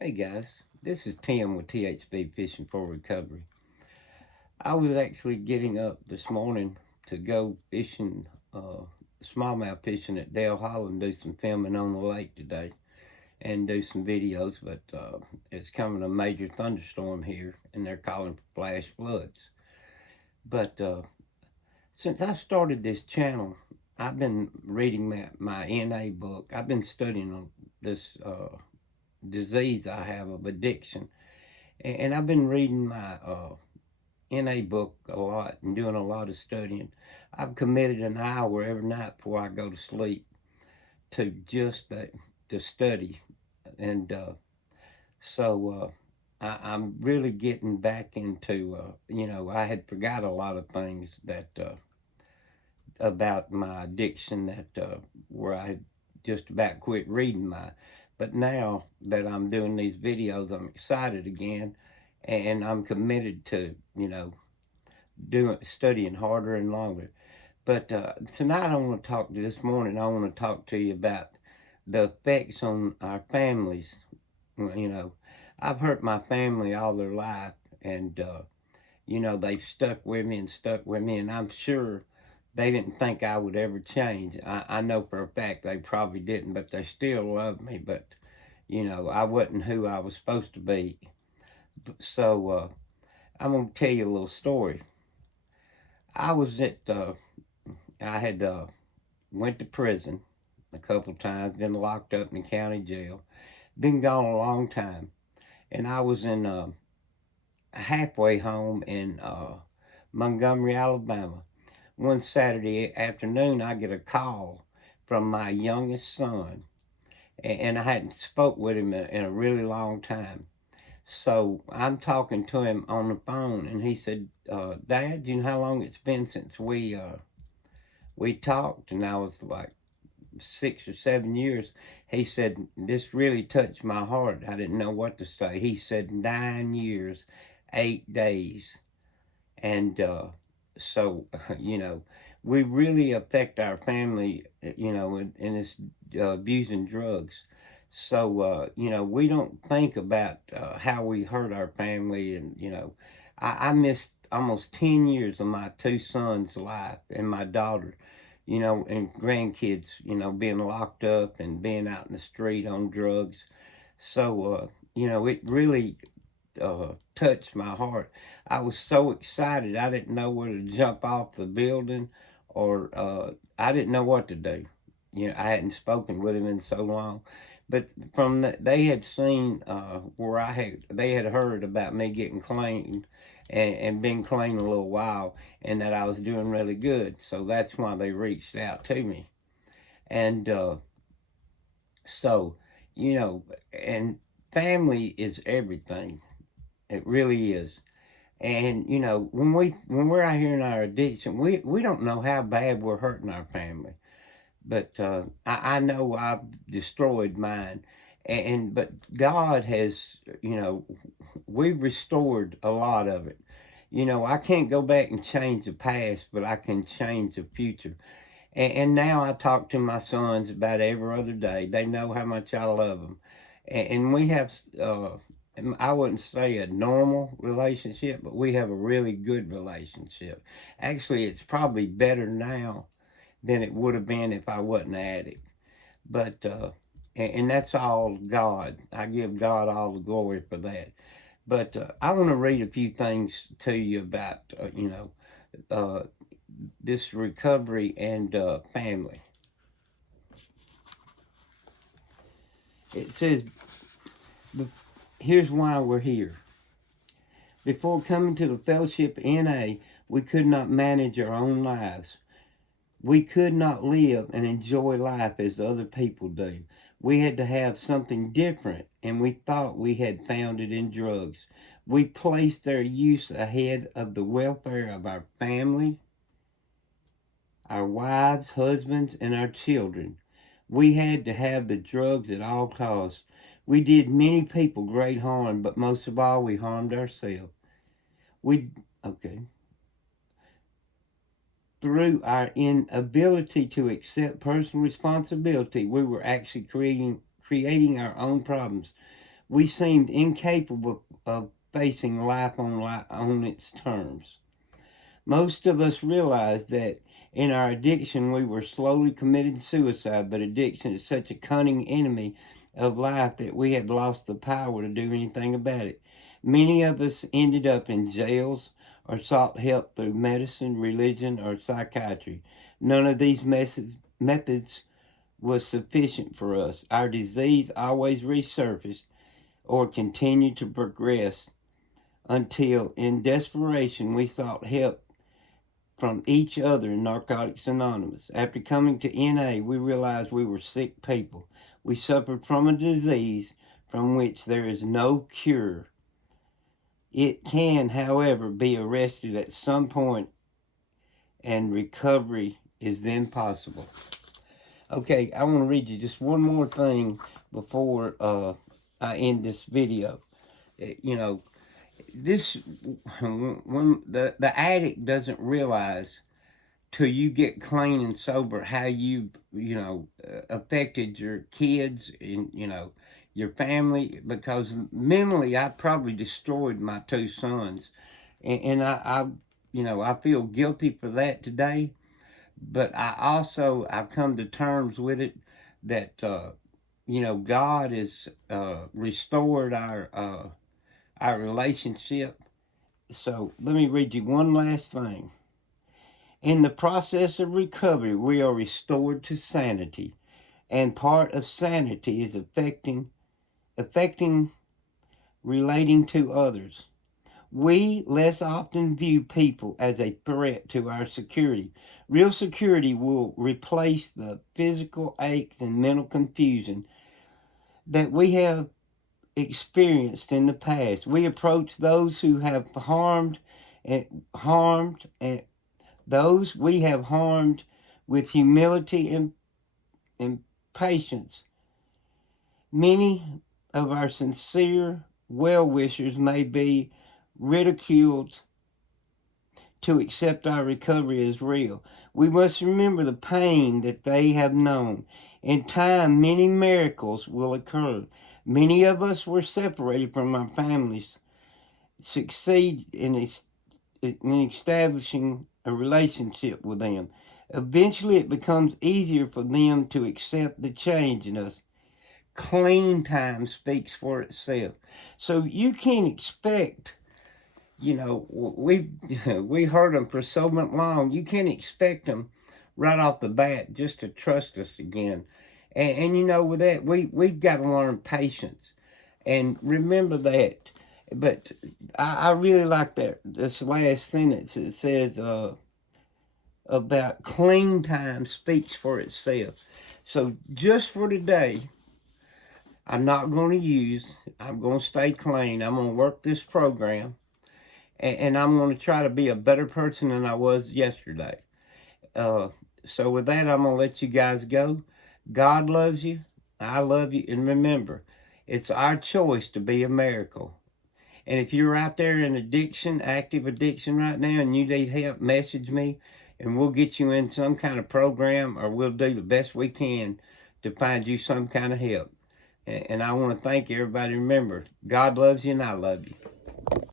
Hey guys, this is Tim with THB Fishing for Recovery. I was actually getting up this morning to go fishing, smallmouth fishing at Dale Hollow and do some filming on the lake today and do some videos, but it's coming a major thunderstorm here and they're calling for flash floods. But since I started this channel, I've been reading my NA book. I've been studying on this disease I have of addiction. And I've been reading my NA book a lot and doing a lot of studying. I've committed an hour every night before I go to sleep to just to study, and I'm really getting back into. I had forgot a lot of things that about my addiction that where I had just about quit reading my. But now that I'm doing these videos, I'm excited again, and I'm committed to doing studying harder and longer. But tonight I want to talk to this morning. I want to talk to you about the effects on our families. You know, I've hurt my family all their life, and they've stuck with me and stuck with me, and I'm sure they didn't think I would ever change. I know for a fact they probably didn't, but they still love me. But I wasn't who I was supposed to be. So I'm gonna tell you a little story. I was at I had went to prison a couple times, been locked up in the county jail, been gone a long time, and I was in a halfway home in Montgomery, Alabama. One Saturday afternoon, I get a call from my youngest son, and I hadn't spoke with him in a really long time. So I'm talking to him on the phone, and he said, "Dad, you know how long it's been since we talked?" And I was like, 6 or 7 years. He said, "This really touched my heart. I didn't know what to say." He said, 9 years, 8 days. And you know, we really affect our family, in this abusing drugs. So, we don't think about how we hurt our family. And, I missed almost 10 years of my two sons' life and my daughter, and grandkids, being locked up and being out in the street on drugs. So, it really touched my heart. I was so excited. I didn't know whether to jump off the building or I didn't know what to do. I hadn't spoken with him in so long. But they had seen where they had heard about me getting clean and been clean a little while, and that I was doing really good. So that's why they reached out to me. And so, you know, and family is everything. It really is. And when we're out here in our addiction, we don't know how bad we're hurting our family. But I know I've destroyed mine, and but God has, we've restored a lot of it. I can't go back and change the past, but I can change the future. And now I talk to my sons about every other day. They know how much I love them, and we have. I wouldn't say a normal relationship, but we have a really good relationship. Actually, it's probably better now than it would have been if I wasn't an addict. But and that's all God. I give God all the glory for that. But I want to read a few things to you about uh, this recovery and family. It says, here's why we're here. Before coming to the fellowship NA, we could not manage our own lives. We could not live and enjoy life as other people do. We had to have something different, and we thought we had found it in drugs. We placed their use ahead of the welfare of our family, our wives, husbands, and our children. We had to have the drugs at all costs. We did many people great harm, but most of all, we harmed ourselves. We, okay. Through our inability to accept personal responsibility, we were actually creating our own problems. we seemed incapable of facing life on its terms. Most of us realized that in our addiction we were slowly committing suicide, but addiction is such a cunning enemy of life that we had lost the power to do anything about it. Many of us ended up in jails or sought help through medicine, religion, or psychiatry. None of these methods was sufficient for us. Our disease always resurfaced or continued to progress until, in desperation, we sought help from each other in Narcotics Anonymous. After coming to NA, we realized we were sick people. We suffered from a disease from which there is no cure. It can, however, be arrested at some point, and recovery is then possible. Okay, I want to read you just one more thing before I end this video. You know, this when the addict doesn't realize till you get clean and sober how you affected your kids and your family, because mentally I probably destroyed my two sons, and I feel guilty for that today, but I've come to terms with it that God has restored our relationship. So let me read you one last thing. In the process of recovery, we are restored to sanity, and part of sanity is affecting relating to others. We less often view people as a threat to our security. Real security will replace the physical aches and mental confusion that we have experienced in the past. We approach those who have harmed those we have harmed with humility and patience. Many of our sincere well-wishers may be ridiculed to accept our recovery as real. We must remember the pain that they have known. In time, many miracles will occur. Many of us were separated from our families, succeed in establishing a relationship with them. Eventually, it becomes easier for them to accept the change in us. Clean time speaks for itself. So you can't expect, we heard them for so much long. You can't expect them right off the bat just to trust us again. And with that, we've got to learn patience. And remember that. But I really like this last sentence. It says about clean time speaks for itself. So just for today, I'm not going to I'm going to stay clean. I'm going to work this program. And I'm going to try to be a better person than I was yesterday. So with that, I'm going to let you guys go. God loves you. I love you. And remember, it's our choice to be a miracle. And if you're out there in addiction, active addiction right now, and you need help, message me, and we'll get you in some kind of program, or we'll do the best we can to find you some kind of help. And I want to thank everybody. Remember, God loves you and I love you.